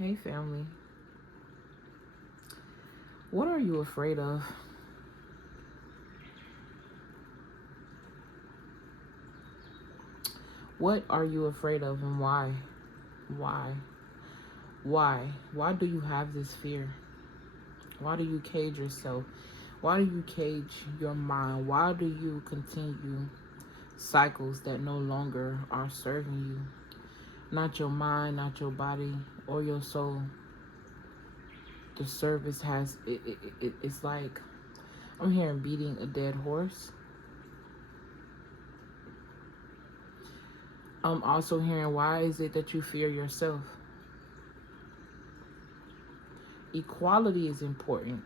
Hey family, what are you afraid of? What are you afraid of and why? Why? Why? Why do you have this fear? Why do you cage yourself? Why do you cage your mind? Why do you continue cycles that no longer are serving you? Not your mind, not your body, or your soul. The service has, it's like, I'm hearing beating a dead horse. I'm also hearing, why is it that you fear yourself? Equality is important.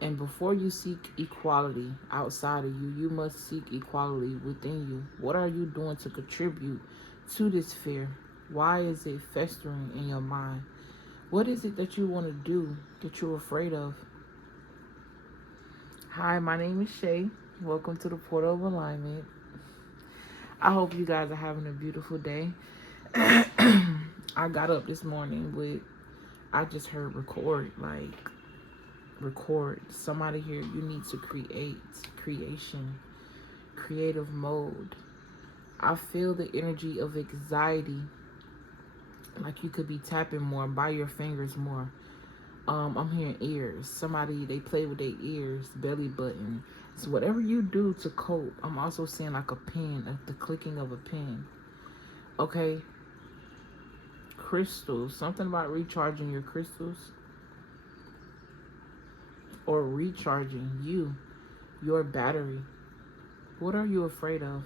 And before you seek equality outside of you, you must seek equality within you. What are you doing to contribute to this fear? Why is it festering in your mind? What is it that you want to do that you're afraid of? Hi, my name is Shay. Welcome to the Portal of Alignment. I hope you guys are having a beautiful day. I got up this morning with, I just heard record. Somebody here, you need to creation, creative mode. I feel the energy of anxiety, like you could be tapping more by your fingers more. I'm hearing ears. Somebody, they play with their ears, belly button. So whatever you do to cope, I'm also seeing like a pen, the clicking of a pen. Okay. Crystals, something about recharging your crystals or recharging you, your battery. What are you afraid of?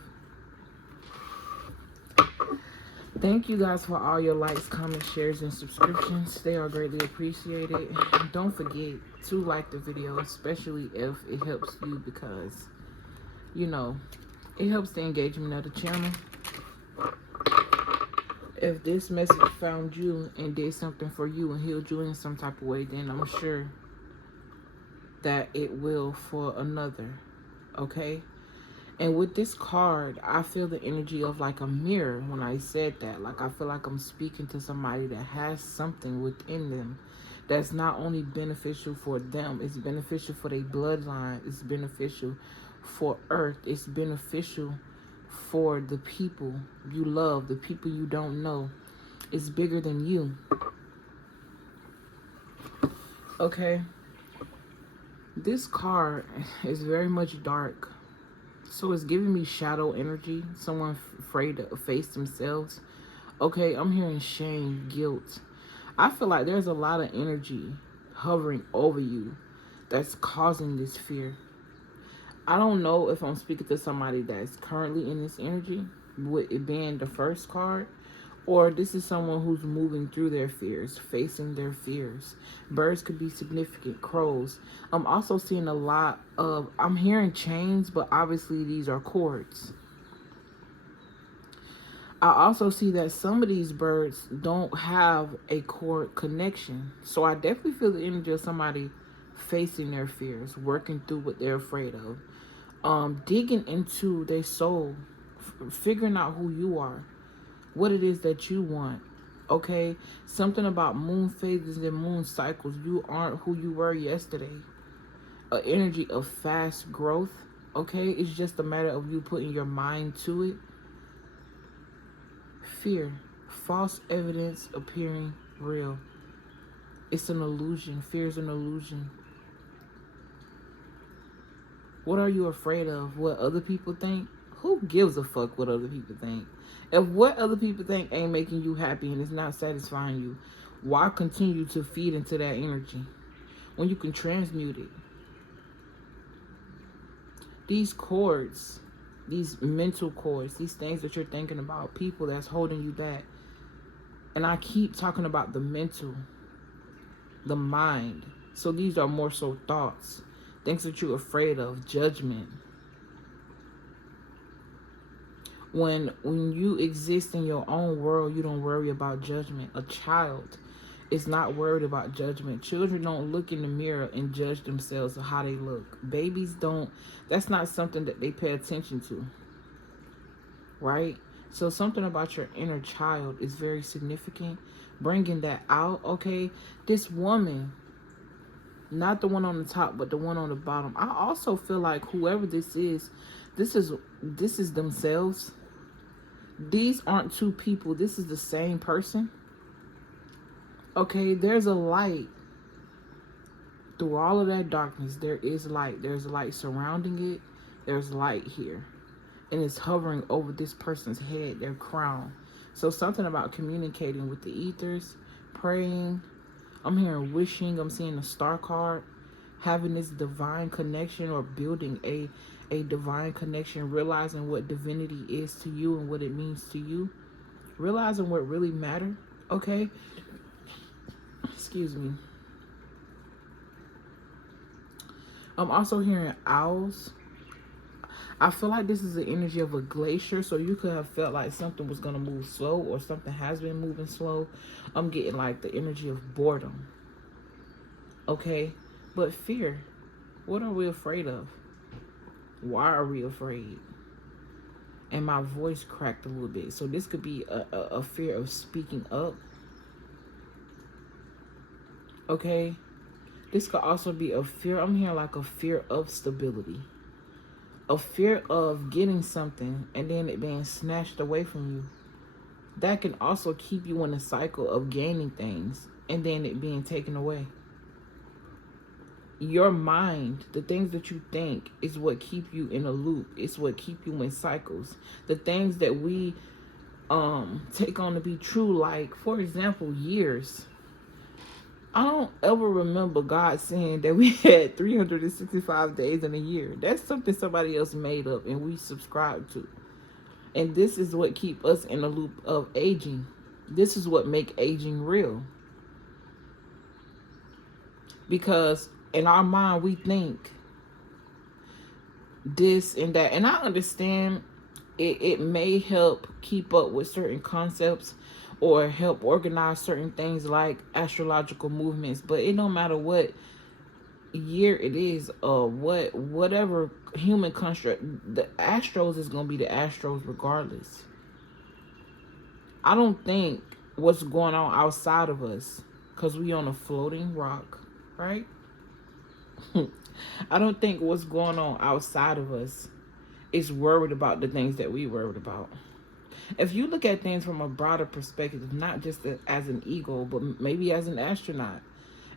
Thank you guys for all your likes, comments, shares, and subscriptions. They are greatly appreciated. Don't forget to like the video, especially if it helps you, because, you know, it helps the engagement of the channel. If this message found you and did something for you and healed you in some type of way, then I'm sure that it will for another. Okay? And with this card, I feel the energy of like a mirror when I said that. Like, I feel like I'm speaking to somebody that has something within them that's not only beneficial for them, it's beneficial for their bloodline, it's beneficial for Earth, it's beneficial for the people you love, the people you don't know. It's bigger than you. Okay? This card is very much dark. So it's giving me shadow energy. Someone afraid to face themselves. Okay, I'm hearing shame, guilt. I feel like there's a lot of energy hovering over you that's causing this fear. I don't know if I'm speaking to somebody that's currently in this energy, with it being the first card, or this is someone who's moving through their fears, facing their fears. Birds could be significant, crows. I'm also seeing a lot of, I'm hearing chains, but obviously these are cords. I also see that some of these birds don't have a cord connection. So I definitely feel the energy of somebody facing their fears, working through what they're afraid of. Digging into their soul, figuring out who you are, what it is that you want. Okay, something about moon phases and moon cycles. You aren't who you were yesterday. An energy of fast growth. Okay, it's just a matter of you putting your mind to it. Fear, false evidence appearing real. It's an illusion. Fear is an illusion. What are you afraid of? What other people think? Who gives a fuck what other people think? If what other people think ain't making you happy and it's not satisfying you, why continue to feed into that energy when you can transmute it? These cords, these mental cords, these things that you're thinking about, people that's holding you back. And I keep talking about the mental, the mind. So these are more so thoughts, things that you're afraid of, judgment. When you exist in your own world, you don't worry about judgment. A child is not worried about judgment. Children don't look in the mirror and judge themselves or how they look. Babies don't. That's not something that they pay attention to, right? So something about your inner child is very significant. Bringing that out, okay? This woman, not the one on the top, but the one on the bottom. I also feel like whoever this is this is themselves. These aren't two people. This is the same person. Okay, there's a light through all of that darkness. There is light. There's light surrounding it. There's light here. And it's hovering over this person's head, their crown. So something about communicating with the ethers, praying. I'm hearing wishing. I'm seeing a star card. Having this divine connection or building a divine connection. Realizing what divinity is to you and what it means to you. Realizing what really matters. Okay? Excuse me. I'm also hearing owls. I feel like this is the energy of a glacier, so you could have felt like something was going to move slow or something has been moving slow. I'm getting like the energy of boredom. Okay? But fear. What are we afraid of? Why are we afraid? And my voice cracked a little bit. So this could be a fear of speaking up. Okay? This could also be a fear. I'm hearing like a fear of stability. A fear of getting something and then it being snatched away from you. That can also keep you in a cycle of gaining things and then it being taken away. Your mind, the things that you think, is what keep you in a loop. It's what keep you in cycles. The things that we take on to be true, like for example, years. I don't ever remember God saying that we had 365 days in a year. That's something somebody else made up and we subscribe to. And this is what keep us in a loop of aging. This is what make aging real. Because in our mind we think this and that. And I understand it may help keep up with certain concepts or help organize certain things like astrological movements, but it don't matter what year it is or whatever human construct, the astros is going to be the astros regardless. I don't think what's going on outside of us, because we on a floating rock, right? I don't think what's going on outside of us is worried about the things that we worried about. If you look at things from a broader perspective, not just as an ego, but maybe as an astronaut,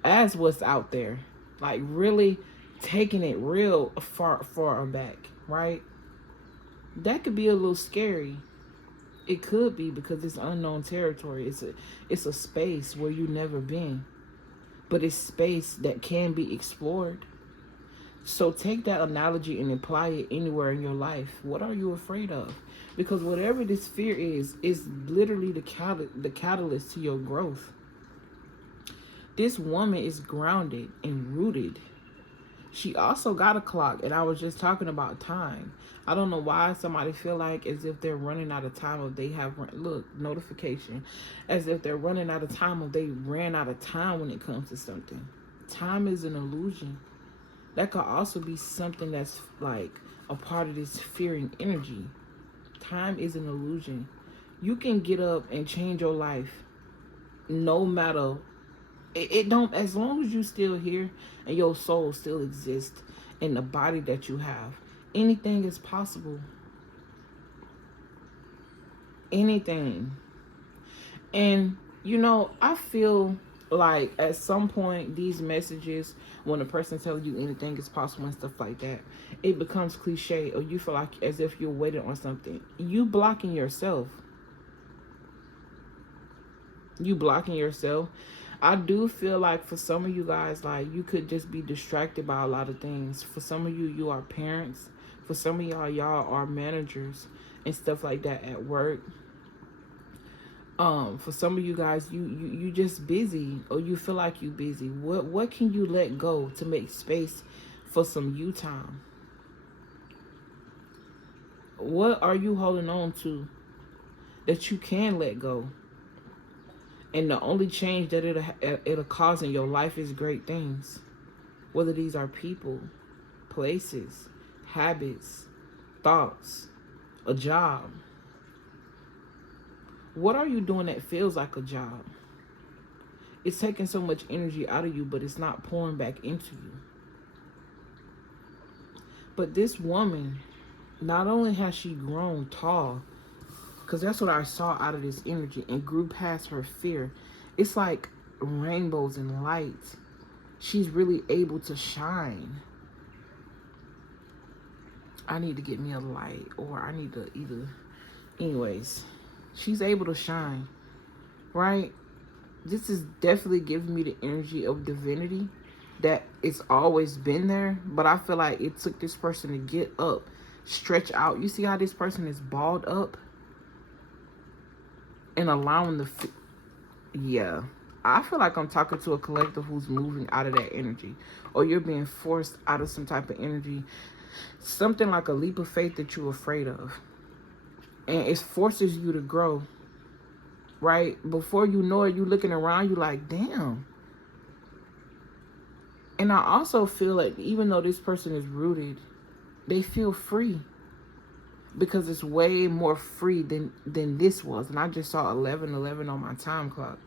as what's out there, like really taking it real far back, right? That could be a little scary. It could be because it's unknown territory. It's a space where you've never been, but it's space that can be explored. So take that analogy and apply it anywhere in your life. What are you afraid of? Because whatever this fear is literally the catalyst to your growth. This woman is grounded and rooted. She also got a clock, and I was just talking about time. I don't know why somebody feel like as if they're running out of time, or they have notification, as if they're running out of time, or they ran out of time when it comes to something. Time is an illusion. That could also be something that's like a part of this fearing energy. Time is an illusion. You can get up and change your life no matter. It don't, as long as you still here and your soul still exists in the body that you have, anything is possible. Anything. And you know, I feel like at some point these messages, when a person tells you anything is possible and stuff like that, it becomes cliche, or you feel like as if you're waiting on something. You blocking yourself. You blocking yourself. I do feel like for some of you guys, like you could just be distracted by a lot of things. For some of you, you are parents. For some of y'all are managers and stuff like that at work. For some of you guys, you just busy, or you feel like you busy. What can you let go to make space for some you time? What are you holding on to that you can let go? And the only change that it'll cause in your life is great things. Whether these are people, places, habits, thoughts, a job. What are you doing that feels like a job? It's taking so much energy out of you, but it's not pouring back into you. But this woman, not only has she grown tall, because that's what I saw out of this energy, and grew past her fear. It's like rainbows and lights. She's really able to shine. I need to get me a light, or I need to either. Anyways, she's able to shine, right? This is definitely giving me the energy of divinity that it's always been there, but I feel like it took this person to get up, stretch out. You see how this person is balled up and allowing the yeah. I feel like I'm talking to a collective who's moving out of that energy, or you're being forced out of some type of energy, something like a leap of faith that you're afraid of, and it forces you to grow. Right before you know it, you looking around, you like, damn. And I also feel like even though this person is rooted, they feel free, because it's way more free than this was. And I just saw 11:11 on my time clock.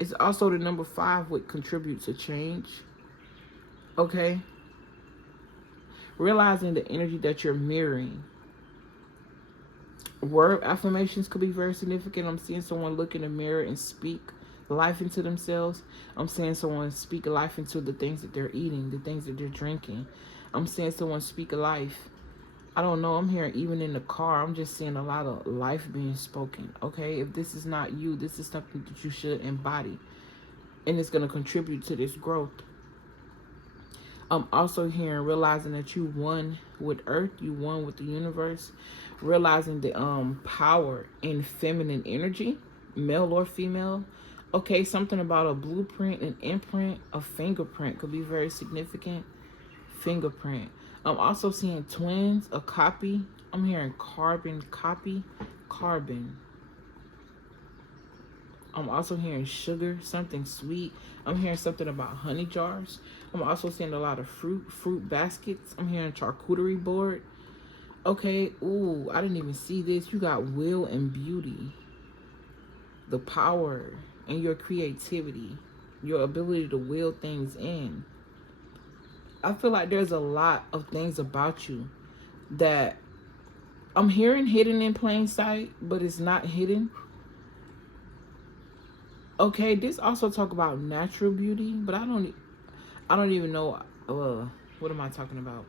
It's also the number 5, which contributes to change. Okay, realizing the energy that you're mirroring. Word affirmations could be very significant. I'm seeing someone look in the mirror and speak life into themselves. I'm seeing someone speak life into the things that they're eating, the things that they're drinking. I'm seeing someone speak life. I don't know. I'm hearing even in the car. I'm just seeing a lot of life being spoken. Okay, if this is not you, this is something that you should embody, and it's going to contribute to this growth. I'm also hearing realizing that you won with Earth, you won with the universe, realizing the power in feminine energy, male or female. Okay, something about a blueprint, an imprint, a fingerprint could be very significant. Fingerprint. I'm also seeing twins, a copy. I'm hearing carbon copy, carbon. I'm also hearing sugar, something sweet. I'm hearing something about honey jars. I'm also seeing a lot of fruit baskets. I'm hearing charcuterie board. Okay, ooh, I didn't even see this. You got will and beauty. The power and your creativity. Your ability to will things in. I feel like there's a lot of things about you that I'm hearing hidden in plain sight, but it's not hidden. Okay, this also talk about natural beauty, but I don't even know. What am I talking about?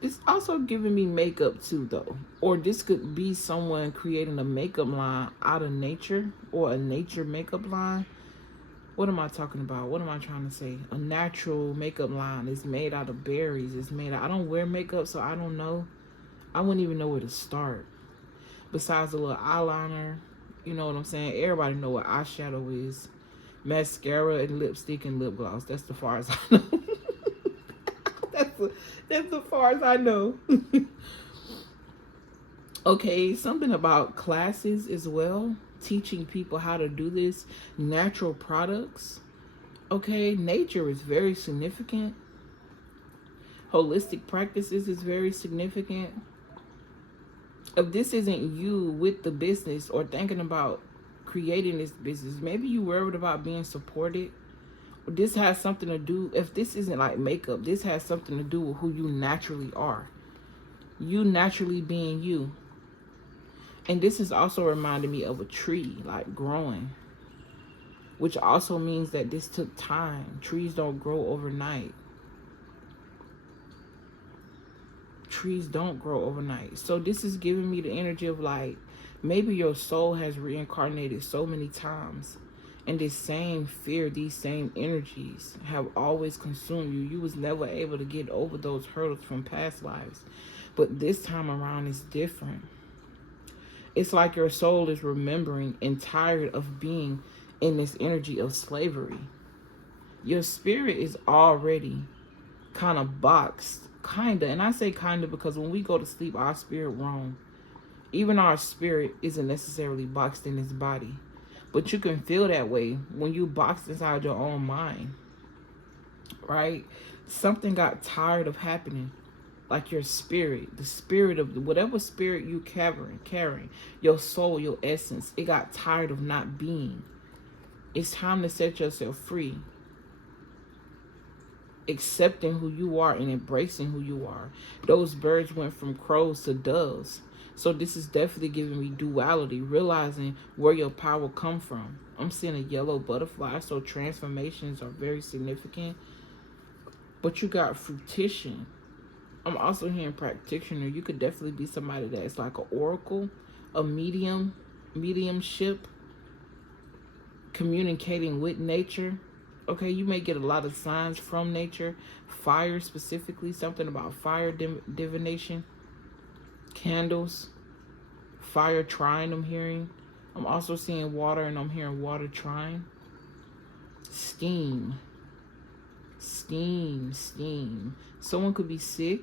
It's also giving me makeup too, though. Or this could be someone creating a makeup line out of nature, or a nature makeup line. What am I talking about? What am I trying to say? A natural makeup line is made out of berries. It's made out. I don't wear makeup, so I don't know. I wouldn't even know where to start. Besides a little eyeliner, you know what I'm saying? Everybody know what eyeshadow is. Mascara and lipstick and lip gloss. That's the far as I know. that's the far as I know. Okay, something about classes as well. Teaching people how to do this. Natural products. Okay, nature is very significant. Holistic practices is very significant. If this isn't you with the business or thinking about creating this business, maybe you worried about being supported. This has something to do, if this isn't like makeup, this has something to do with who you naturally are. You naturally being you. And this is also reminding me of a tree, like growing, which also means that this took time. Trees don't grow overnight. Trees don't grow overnight. So this is giving me the energy of like, maybe your soul has reincarnated so many times, and this same fear, these same energies have always consumed you. You was never able to get over those hurdles from past lives. But this time around is different. It's like your soul is remembering and tired of being in this energy of slavery. Your spirit is already kind of boxed. Kinda. And I say kinda because when we go to sleep, our spirit roam. Even our spirit isn't necessarily boxed in its body. But you can feel that way when you boxed inside your own mind. Right? Something got tired of happening. Like your spirit, the spirit of whatever spirit you carrying, your soul, your essence, it got tired of not being. It's time to set yourself free. Accepting who you are and embracing who you are. Those birds went from crows to doves. So this is definitely giving me duality, realizing where your power come from. I'm seeing a yellow butterfly, so transformations are very significant. But you got fruition. I'm also hearing practitioner. You could definitely be somebody that's like an oracle, a mediumship, communicating with nature. Okay, you may get a lot of signs from nature. Fire specifically, something about fire divination. Candles, fire trine I'm hearing. I'm also seeing water and I'm hearing water trine. Steam. Someone could be sick.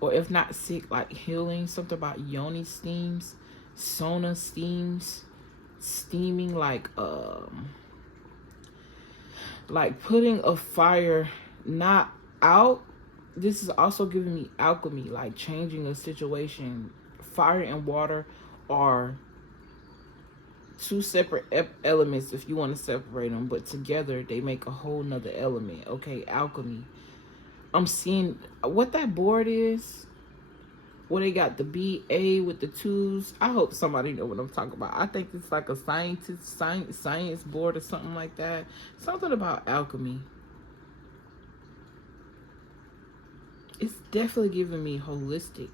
Or if not sick, like healing. Something about yoni steams. Sauna steams. Steaming like putting a fire not out. This is also giving me alchemy, like changing a situation. Fire and water are two separate elements if you want to separate them, but together they make a whole nother element. Okay, alchemy. I'm seeing what that board is. Where they got the BA with the twos. I hope somebody know what I'm talking about. I think it's like a science board or something like that. Something about alchemy. It's definitely giving me holistic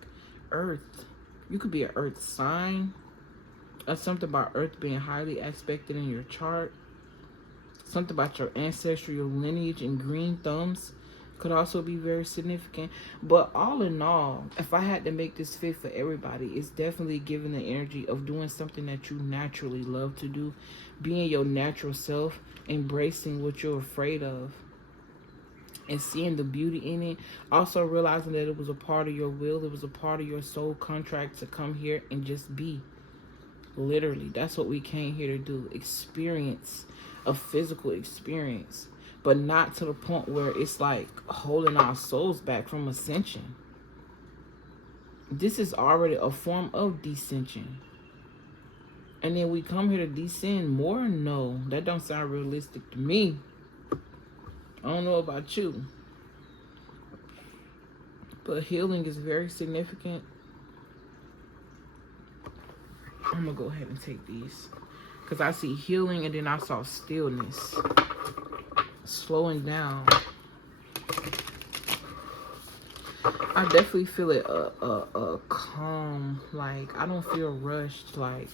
earth. You could be an earth sign. Or something about earth being highly aspected in your chart. Something about your ancestry, your lineage, and green thumbs could also be very significant. But all in all, if I had to make this fit for everybody, it's definitely giving the energy of doing something that you naturally love to do, being your natural self, embracing what you're afraid of, and seeing the beauty in it. Also realizing that it was a part of your will, it was a part of your soul contract to come here and just be. Literally, that's what we came here to do. Experience a physical experience, but not to the point where it's like holding our souls back from ascension. This is already a form of descension. And then we come here to descend more? No, that don't sound realistic to me. I don't know about you. But healing is very significant. I'm going to go ahead and take these. Because I see healing and then I saw stillness. Slowing down. I definitely feel it calm. Like, I don't feel rushed. Like,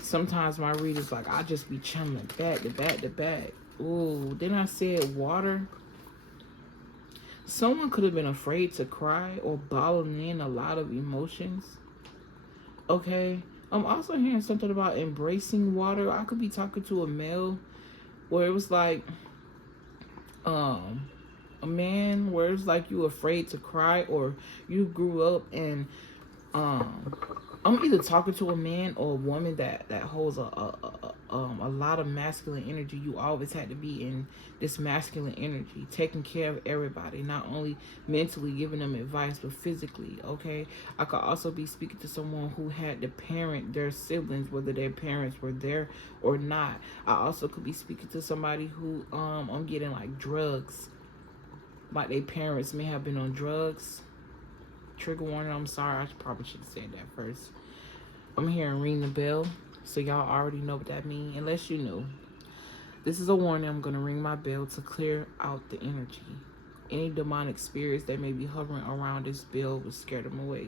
sometimes my readers, like, I just be chilling back to back to back. Ooh, then I said water. Someone could have been afraid to cry or bottling in a lot of emotions. Okay. I'm also hearing something about embracing water. I could be talking to a male where it was like, a man where it's like you afraid to cry, or you grew up and I'm either talking to a man or a woman that holds a lot of masculine energy. You always had to be in this masculine energy, taking care of everybody, not only mentally giving them advice, but physically. Okay, I could also be speaking to someone who had to parent their siblings, whether their parents were there or not. I also could be speaking to somebody who I'm getting like drugs, like their parents may have been on drugs. Trigger warning, I'm sorry, I probably should have said that first. I'm hearing ring the bell, so y'all already know what that means. Unless you know, this is a warning. I'm going to ring my bell to clear out the energy. Any demonic spirits that may be hovering around this bell will scare them away.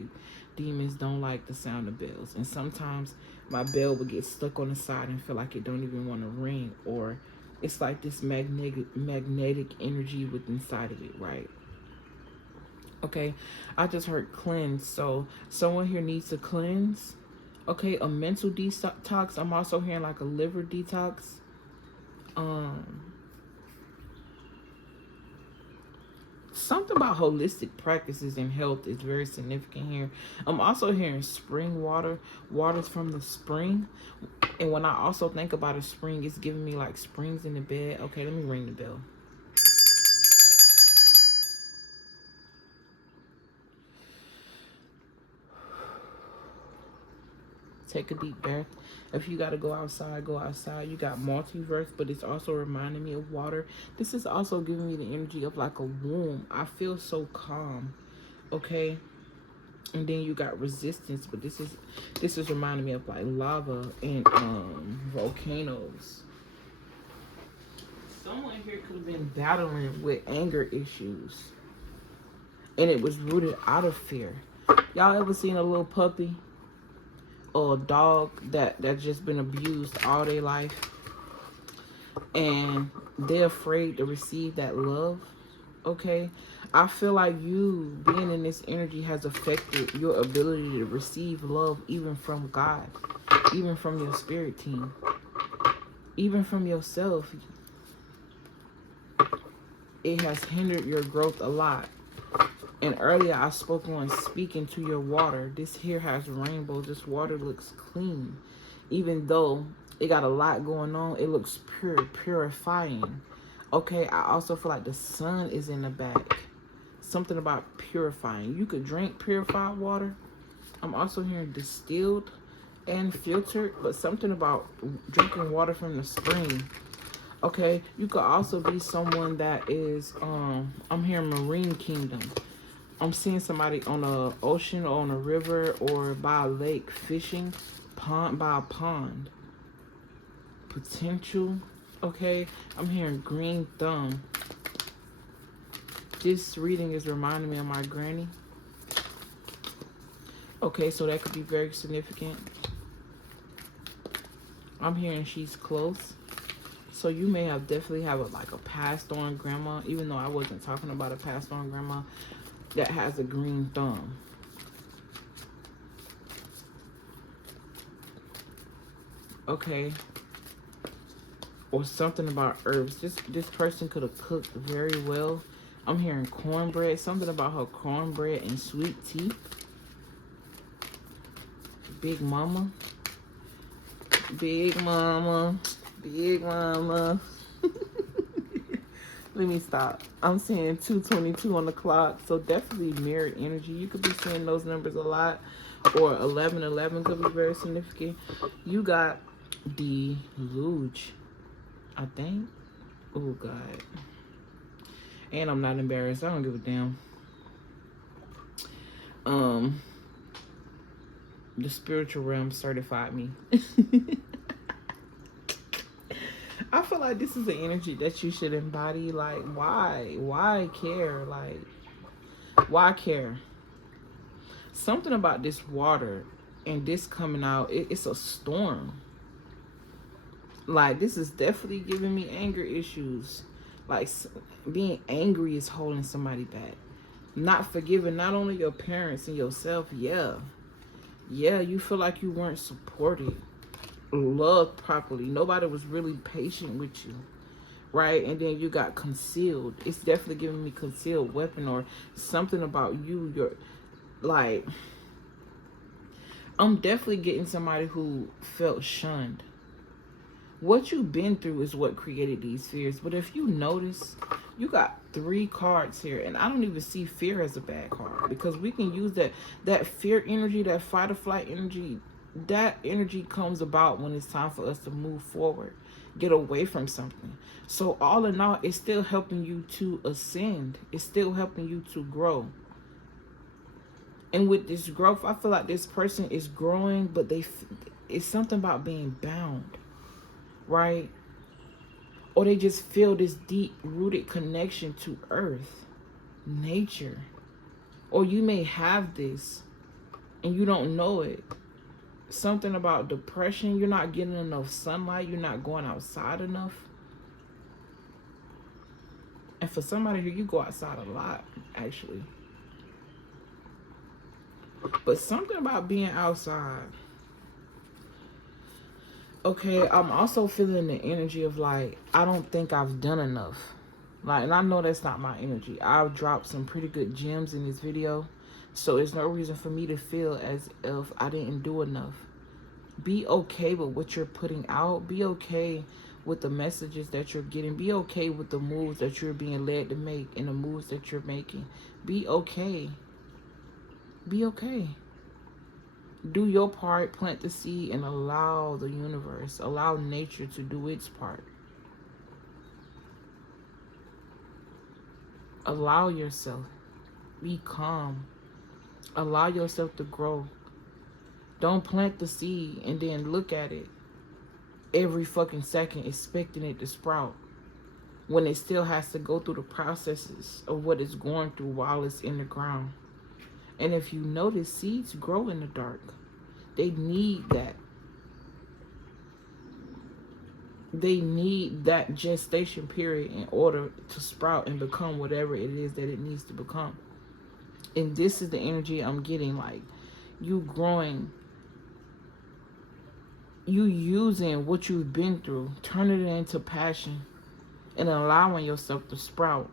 Demons don't like the sound of bells, and sometimes my bell will get stuck on the side and feel like it don't even want to ring, or it's like this magnetic energy with inside of it, right? Okay, I just heard cleanse. So someone here needs to cleanse. Okay, a mental detox. I'm also hearing like a liver detox. Something about holistic practices in health is very significant here. I'm also hearing spring water. Water's from the spring. And when I also think about a spring, it's giving me like springs in the bed. Okay, let me ring the bell. take a deep breath. If you got to go outside, go outside. You got multiverse, but it's also reminding me of water. This is also giving me the energy of like a womb. I feel so calm. Okay. And then you got resistance, but this is reminding me of like lava and volcanoes. Someone here could have been battling with anger issues, and it was rooted out of fear. Y'all ever seen a little puppy or a dog that just been abused all their life, and they're afraid to receive that love? Okay, I feel like you being in this energy has affected your ability to receive love, even from God, even from your spirit team, even from yourself. It has hindered your growth a lot. And earlier I spoke on speaking to your water. This here has rainbows. This water looks clean. Even though it got a lot going on, it looks pure, purifying. Okay, I also feel like the sun is in the back. Something about purifying. You could drink purified water. I'm also hearing distilled and filtered, but something about drinking water from the spring. Okay, you could also be someone that is, I'm hearing marine kingdom. I'm seeing somebody on a ocean or on a river or by a lake fishing, by a pond. Potential. Okay, I'm hearing green thumb. This reading is reminding me of my granny. Okay, so that could be very significant. I'm hearing she's close. So you may have definitely have like a passed on grandma, even though I wasn't talking about a passed on grandma, that has a green thumb. Okay. Or something about herbs. This person could have cooked very well. I'm hearing cornbread. Something about her cornbread and sweet tea. Big mama. Big mama. Big mama. Let me stop. I'm seeing 2:22 on the clock. So definitely mirrored energy. You could be seeing those numbers a lot. Or 11:11 could be very significant. You got the luge, I think. Oh, God. And I'm not embarrassed. I don't give a damn. The spiritual realm certified me. I feel like this is the energy that you should embody. Like, why? Why care? Like, why care? Something about this water and this coming out, it's a storm. Like, this is definitely giving me anger issues. Like, being angry is holding somebody back. Not forgiving not only your parents and yourself. Yeah, you feel like you weren't supported, loved properly. Nobody was really patient with you, right? And then you got concealed. It's definitely giving me concealed weapon or something about you. You're like, I'm definitely getting somebody who felt shunned. What you've been through is what created these fears. But if you notice, you got 3 cards here, and I don't even see fear as a bad card, because we can use that fear energy, that fight or flight energy. That energy comes about when it's time for us to move forward, get away from something. So all in all, it's still helping you to ascend. It's still helping you to grow. And with this growth, I feel like this person is growing, but it's something about being bound, right? Or they just feel this deep-rooted connection to earth, nature. Or you may have this and you don't know it. Something about depression. You're not getting enough sunlight. You're not going outside enough. And for somebody here, you go outside a lot, actually. But something about being outside. Okay, I'm also feeling the energy of like, I don't think I've done enough. Like, and I know that's not my energy. I've dropped some pretty good gems in this video. So there's no reason for me to feel as if I didn't do enough. Be okay with what you're putting out. Be okay with the messages that you're getting. Be okay with the moves that you're being led to make and the moves that you're making. Be okay. Be okay. Do your part, plant the seed, and allow the universe, allow nature to do its part. Allow yourself. Be calm. Allow yourself to grow. Don't plant the seed and then look at it every fucking second expecting it to sprout when it still has to go through the processes of what it's going through while it's in the ground. And if you notice, seeds grow in the dark. They need that. They need that gestation period in order to sprout and become whatever it is that it needs to become. And this is the energy I'm getting, like you growing, you using what you've been through, turning it into passion and allowing yourself to sprout.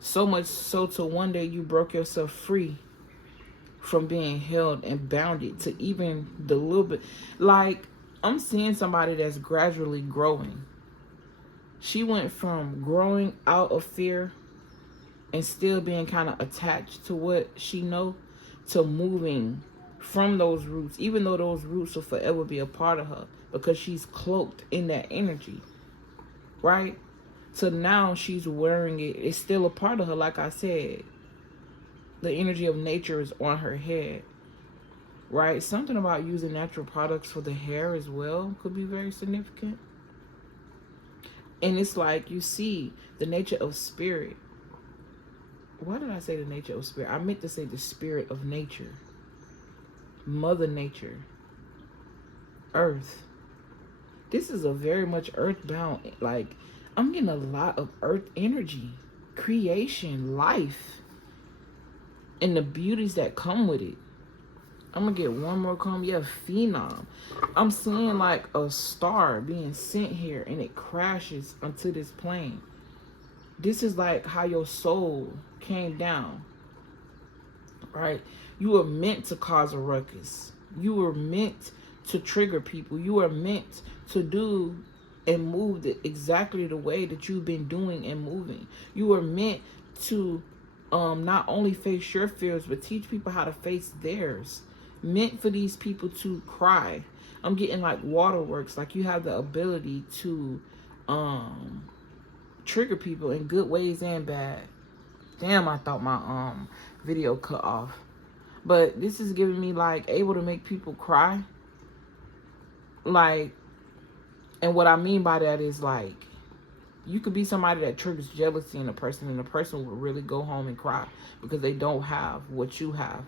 So much so to one day you broke yourself free from being held and bounded to even the little bit. Like, I'm seeing somebody that's gradually growing. She went from growing out of fear and still being kind of attached to what she know to moving from those roots, even though those roots will forever be a part of her because she's cloaked in that energy, right? So now she's wearing it. It's still a part of her. Like I said, the energy of nature is on her head, right? Something about using natural products for the hair as well could be very significant. And it's like, you see the nature of spirit. Why did I say the nature of spirit? I meant to say the spirit of nature. Mother Nature. Earth. This is a very much earthbound, like, I'm getting a lot of earth energy. Creation, life, and the beauties that come with it. I'm gonna get one more comb. Yeah, phenom. I'm seeing like a star being sent here and it crashes onto this plane. This is like how your soul came down, right? You were meant to cause a ruckus. You were meant to trigger people. You were meant to do and move exactly the way that you've been doing and moving. You were meant to not only face your fears, but teach people how to face theirs. Meant for these people to cry. I'm getting like waterworks, like you have the ability to trigger people in good ways and bad. Damn, I thought my video cut off. But this is giving me like able to make people cry. Like, and what I mean by that is like, you could be somebody that triggers jealousy in a person, and the person will really go home and cry because they don't have what you have.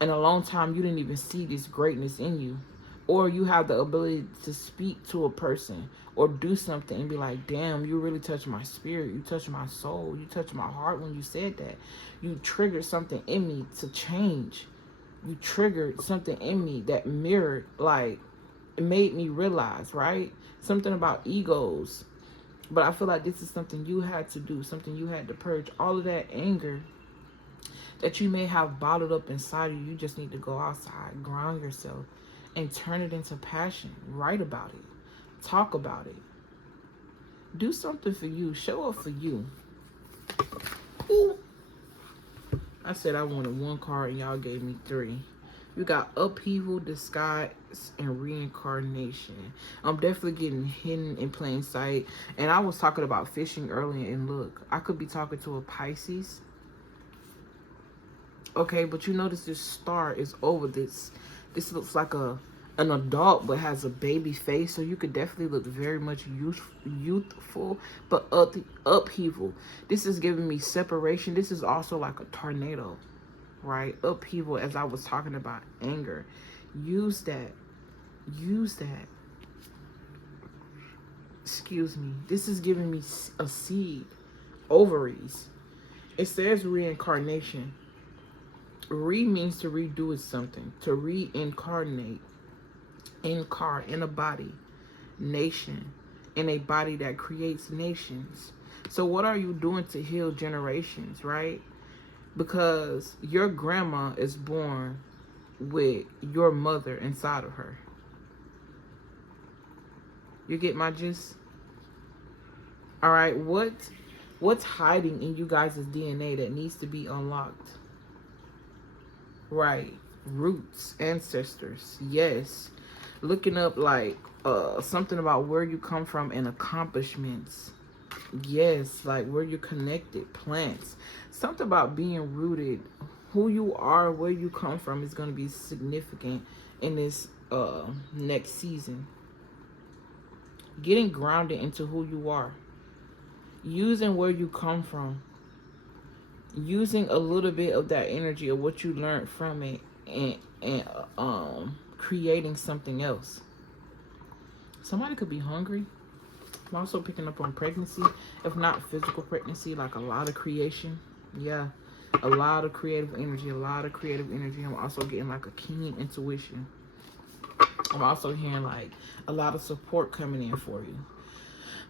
And a long time you didn't even see this greatness in you. Or you have the ability to speak to a person or do something and be like, damn, you really touched my spirit. You touched my soul. You touched my heart when you said that. You triggered something in me to change. You triggered something in me that mirrored, like, it made me realize, right? Something about egos. But I feel like this is something you had to do, something you had to purge. All of that anger that you may have bottled up inside of you, you just need to go outside, ground yourself, and turn it into passion. Write about it. Talk about it. Do something for you. Show up for you. Ooh. I said I wanted one card and y'all gave me 3. You got upheaval, disguise, and reincarnation. I'm definitely getting hidden in plain sight. And I was talking about fishing earlier, and look, I could be talking to a Pisces. Okay, but you notice this star is over this. This looks like an adult but has a baby face, so you could definitely look very much youthful, but upheaval. This is giving me separation. This is also like a tornado, right? Upheaval, as I was talking about anger. Use that. Use that. Excuse me. This is giving me a seed. Ovaries. It says reincarnation. Re means to redo something. To reincarnate. Incar, in a body. Nation. In a body that creates nations. So what are you doing to heal generations, right? Because your grandma is born with your mother inside of her. You get my gist? All right, what's hiding in you guys' DNA that needs to be unlocked? Right. roots, ancestors. Yes. Looking up like something about where you come from and accomplishments. Yes, like where you're connected, plants. Something about being rooted. Who you are, where you come from is going to be significant in this next season. Getting grounded into who you are. Using where you come from. Using a little bit of that energy of what you learned from it and creating something else. Somebody could be hungry. I'm also picking up on pregnancy, if not physical pregnancy, like a lot of creation. Yeah, a lot of creative energy, I'm also getting like a keen intuition. I'm also hearing like a lot of support coming in for you.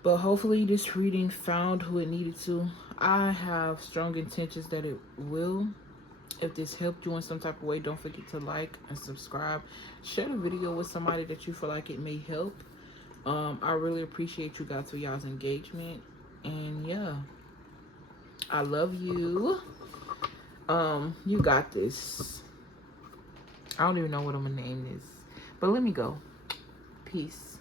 But hopefully this reading found who it needed to. I have strong intentions that it will. If this helped you in some type of way, don't forget to like and subscribe. Share the video with somebody that you feel like it may help. I really appreciate you guys for y'all's engagement. And yeah, I love you. You got this. I don't even know what I'm gonna name this. But let me go. Peace.